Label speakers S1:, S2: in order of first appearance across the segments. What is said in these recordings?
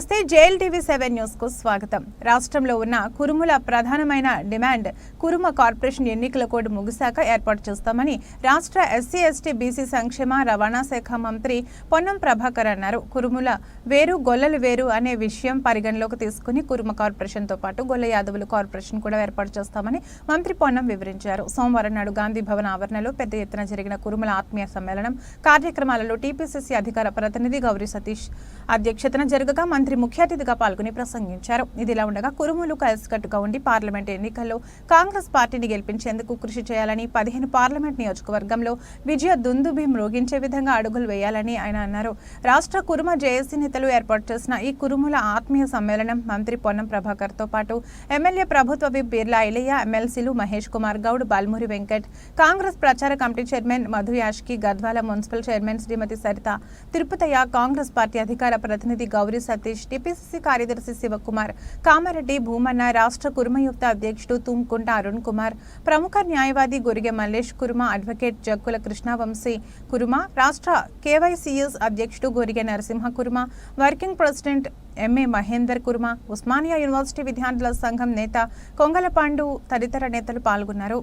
S1: నమస్తే JL TV seven న్యూస్కు స్వాగతం. రాష్ట్రంలో ఉన్న కురుముల ప్రధానమైన డిమాండ్ కురుమ కార్పొరేషన్ ఎన్నికల కోడ్ ముగిశాక ఏర్పాటు చేస్తామని రాష్ట్ర ఎస్సీ ఎస్టీ బీసీ సంక్షేమ రవాణా శాఖ మంత్రి పొన్నం ప్రభాకర్ అన్నారు. కురుముల వేరు గొల్లలు వేరు అనే విషయం పరిగణలోకి తీసుకుని కురుమ కార్పొరేషన్తో పాటు గొల్ల యాదవులు కార్పొరేషన్ కూడా ఏర్పాటు చేస్తామని మంత్రి పొన్నం వివరించారు. సోమవారం నాడు గాంధీ భవన్ ఆవరణలో పెద్ద ఎత్తున జరిగిన కురుముల ఆత్మీయ సమ్మేళనం కార్యక్రమాలలో టీపీసీసీ అధికార ప్రతినిధి గౌరీ సతీష్ అధ్యక్షతన జరగగా మంత్రి ముఖ్య అతిథిగా పాల్గొని ప్రసంగించారు. ఇదిలా ఉండగా కురుములు కలిసికట్టుగా ఉండి పార్లమెంట్ ఎన్నికల్లో కాంగ్రెస్ పార్టీని గెలిపించేందుకు కృషి చేయాలని పదిహేను పార్లమెంట్ నియోజకవర్గంలో విజయ దుందుబి మ్రోగించే విధంగా అడుగులు వేయాలని ఆయన అన్నారు. రాష్ట్ర కురుమ జేఏసీ నేతలు ఏర్పాటు చేసిన ఈ కురుముల ఆత్మీయ సమ్మేళనం మంత్రి పొన్నం ప్రభాకర్తో పాటు ఎమ్మెల్యే ప్రభుత్వ విప్ బిర్లా ఇలయ్య ఎమ్మెల్సీలు మహేష్ కుమార్ గౌడ్ బాల్మూరి వెంకట్ కాంగ్రెస్ ప్రచార committee chairman Madhu Yashki Gadwala municipal chairman Shrimati Saritha Tirupathaiah Congress party అధికార ప్రతినిధి గౌరీ సతీష్ టీపీసీసీ కార్యదర్శి శివకుమార్ కామారెడ్డి భూమన్న రాష్ట్ర కుర్మయుక్త అధ్యక్షుడు తుమ్కుంట అరుణ్ కుమార్ ప్రముఖ న్యాయవాది గొరిగె మల్లేష్ కుర్మ అడ్వకేట్ జక్కుల కృష్ణవంశీ కుర్మ రాష్ట్ర కేవైసీఎస్ అధ్యక్షుడు Gorige Narasimha Kurma working president MA Mahender Kurma Osmania university విద్యార్థుల సంఘం నేత కొంగలపాండు తదితర నేతలు పాల్గొన్నారు.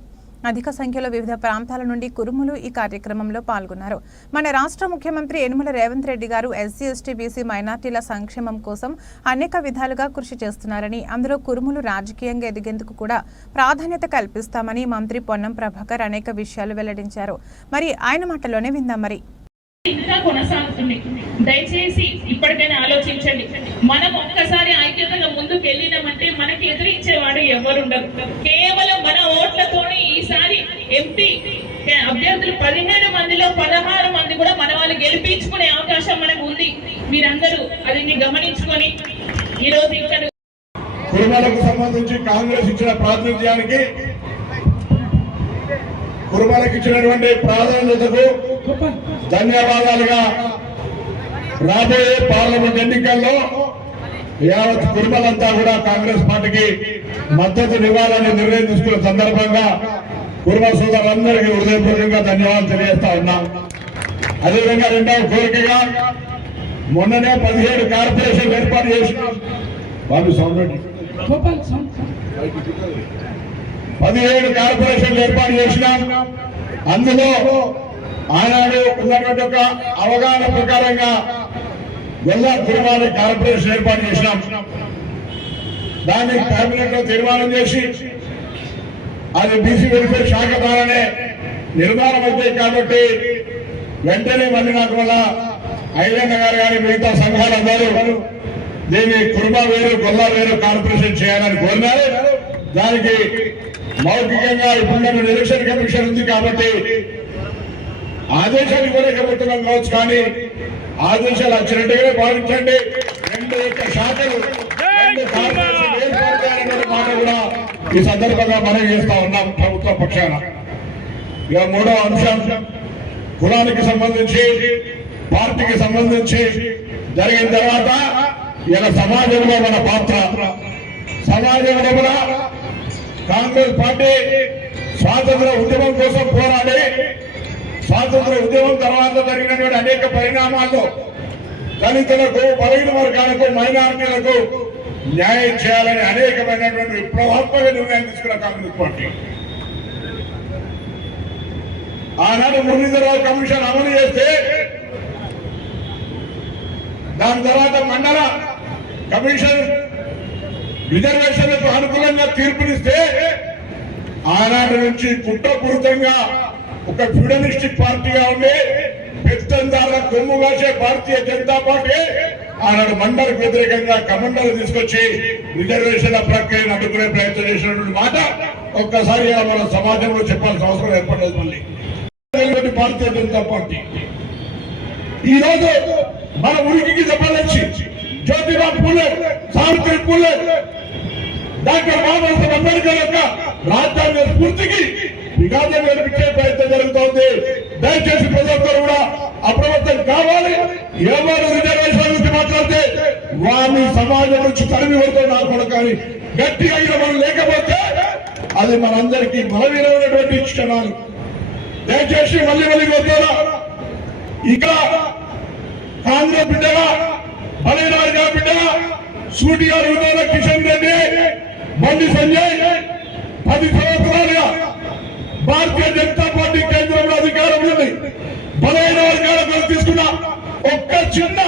S1: అధిక సంఖ్యలో వివిధ ప్రాంతాల నుండి కురుములు ఈ కార్యక్రమంలో పాల్గొన్నారు. మన రాష్ట్ర ముఖ్యమంత్రి యనుమల రేవంత్ రెడ్డి గారు ఎస్సీ ఎస్టీ బీసీ మైనార్టీల సంక్షేమం కోసం అనేక విధాలుగా కృషి చేస్తున్నారని అందులో కురుములు రాజకీయంగా ఎదిగేందుకు కూడా ప్రాధాన్యత కల్పిస్తామని మంత్రి పొన్నం ప్రభాకర్ అనేక విషయాలు వెల్లడించారు. మరి ఆయన మాటలోనే విందాం మరి.
S2: ఇంకా కొనసాగుతుంది. దయచేసి ఇప్పటికైనా ఆలోచించండి. మనం ఒక్కసారి ఐక్యతగా ముందుకు వెళ్ళినామంటే మనకి ఎదిరించేవాడు ఎవరుండరు కేవలం మన ఓట్లతో ఎంపీ అభ్యర్థులు పదిహేను మందిలో పదహారు మంది కూడా మన వాళ్ళు గెలిపించుకునే అవకాశం మనకు ఉంది. మీరందరూ అది గమనించుకొని ఈ రోజు ఇక్కడ
S3: కురుమలకు సంబంధించి కాంగ్రెస్ ఇచ్చిన ప్రాతినిధ్యానికి కురుమలకు ఇచ్చినటువంటి ప్రాధాన్యతకు ధన్యవాదాలుగా రాబోయే పార్లమెంట్ ఎన్నికల్లో యావత్ కురుమలంతా కూడా కాంగ్రెస్ పార్టీకి మద్దతు మద్దతునివ్వాలని నిర్ణయం తీసుకున్న సందర్భంగా కురుమ సోదరులందరికీ హృదయపూర్వకంగా ధన్యవాదాలు తెలియజేస్తా ఉన్నాం. అదేవిధంగా రెండవ కోరికగా మొన్ననే పదిహేడు కార్పొరేషన్ ఏర్పాటు చేసినాం బాబు సౌండ్ పదిహేడు కార్పొరేషన్లు ఏర్పాటు చేసినాం అందులో ఆనాడు ఉన్నటువంటి ఒక అవగాహన ప్రకారంగా గొల్లా తిరుమల కార్పొరేషన్ ఏర్పాటు చేసినాం. దాన్ని కేబినెట్లో తీర్మానం చేసి అది బీసీ వెల్ఫేర్ శాఖ ద్వారానే నిర్మాణం అవుతాయి కాబట్టి వెంటనే మళ్ళీ నాకు వల్ల ఐలన్న గారు కానీ మిగతా సంఘాలందరూ దీన్ని కుర్మ వేరు గొల్ల వేరు కార్పొరేషన్ చేయాలని కోరినారు. దానికి మౌఖికంగా ఇప్పుడు ఎలక్షన్ కమిషన్ ఉంది కాబట్టి ఆదేశాలు ఇవ్వలేకపోతున్నాం కావచ్చు కానీ ఆదేశాలు వచ్చినట్టుగానే భావించండి. రెండు యొక్క శాఖలు మాట కూడా ఈ సందర్భంగా మనం చేస్తా ఉన్నాం ప్రభుత్వ పక్షాన. ఇక మూడో అంశం కులానికి సంబంధించి పార్టీకి సంబంధించి జరిగిన తర్వాత ఇలా సమాజంలో మన పాత్ర. సమాజంలో కూడా కాంగ్రెస్ పార్టీ స్వాతంత్ర ఉద్యమం కోసం పోరాడి స్వాతంత్ర ఉద్యమం తర్వాత జరిగినటువంటి అనేక పరిణామాల్లో దళితులకు బలహీన వర్గాలకు మైనారిటీలకు న్యాయం చేయాలని అనేకమైనటువంటి విప్లవాత్మక నిర్ణయం తీసుకున్న కాంగ్రెస్ పార్టీ. ఆనాడు మురళీధరరావు కమిషన్ అమలు చేస్తే దాని తర్వాత మండల కమిషన్ రిజర్వేషన్లకు అనుకూలంగా తీర్పునిస్తే ఆనాటి నుంచి కుట్రపూరితంగా ఒక ఫ్యూడలిస్టిక్ పార్టీగా ఉండే పెత్తందారుల కొమ్ము కాసే భారతీయ జనతా పార్టీ ఆనాడు మండలికి వ్యతిరేకంగా కమండలు తీసుకొచ్చి రిజర్వేషన్ల ప్రక్రియను అడ్డుకునే ప్రయత్నం చేసినటువంటి మాట ఒక్కసారి మన సమాజంలో చెప్పాల్సిన అవసరం ఏర్పడలేదు మళ్ళీ. భారతీయ జనతా పార్టీ. ఈ రోజు మన ఉనికికి చెప్పాలని జ్యోతిబా పూలే సావిత్రి పూలే డాక్టర్ బాబాసాహెబ్ అంబేద్కర్ యొక్క రాజ్యాంగ స్ఫూర్తికి విఘాతం కల్పించే ప్రయత్నం జరుగుతోంది. దయచేసి ప్రజలందరూ కూడా అప్రమత్తం కావాలి. ఎవరు వారిని సమాజం నుంచి తరిమి పడుతుంది నా కొడకని గట్టిగా అయిన మనం లేకపోతే అది మనందరికీ బలవీనమైనటువంటి క్షణాలు. దయచేసి మళ్ళీ మళ్ళీ వద్దారా ఇక కాంగ్రెస్ బిడ్డగా బలైన వర్గాల బిడ్డ సూటిగా అడుగుతున్న కిషన్ రెడ్డి బండి సంజయ్ పది సంవత్సరాలుగా భారతీయ జనతా పార్టీ కేంద్రంలో అధికారం ఉంది. బలైన వర్గాల తీసుకున్న ఒక్క చిన్న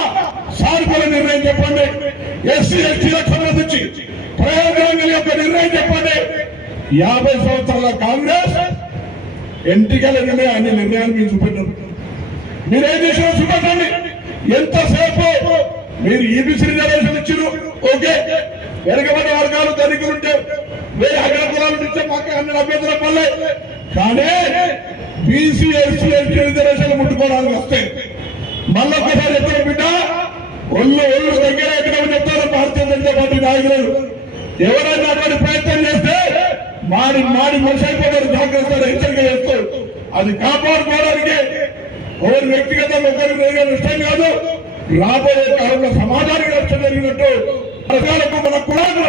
S3: సానుకూల నిర్ణయం చెప్పండి. ఎస్సీ ఎస్టీలకు సంబంధించి ప్రయోజనాల యొక్క నిర్ణయం చెప్పండి. యాభై సంవత్సరాల కాంగ్రెస్ ఎన్నికల నిర్ణయం అన్ని నిర్ణయాలు మీరు చూపెట్టారు. మీరేం చేసినా చూపెట్టండి. ఎంతసేపు మీరు ఈబీసీ రిజర్వేషన్ ఇచ్చారు? ఓకే. వెనకబడ్డ వర్గాలు ధనికులు ఉంటే వేరే అగ్ర కులాలు ఇచ్చే మాకు అన్ని అభ్యర్థుల పల్లె. కానీ బీసీ ఎస్సీ ఎస్టీ రిజర్వేషన్ ముట్టుకోవడానికి వస్తే మళ్ళొక్కసారి ఎక్కడ బిడ్డ. ఒళ్ళు ఒళ్ళు దగ్గర భారతీయ పార్టీ నాయకులు ఎవరైనా అటువంటి ప్రయత్నం చేస్తే మాడి మాడి మనిషి అయిపోతారు జాగ్రత్త హెచ్చరిక చేస్తారు అది కాపాడుకోవడానికి ఒకరి వ్యక్తిగతంగా ఒకరికి జరిగిన నష్టం కాదు రాబోయే కాలంలో సమాజానికి నష్టం జరిగినట్టు. ప్రజలకు మన కులాలకు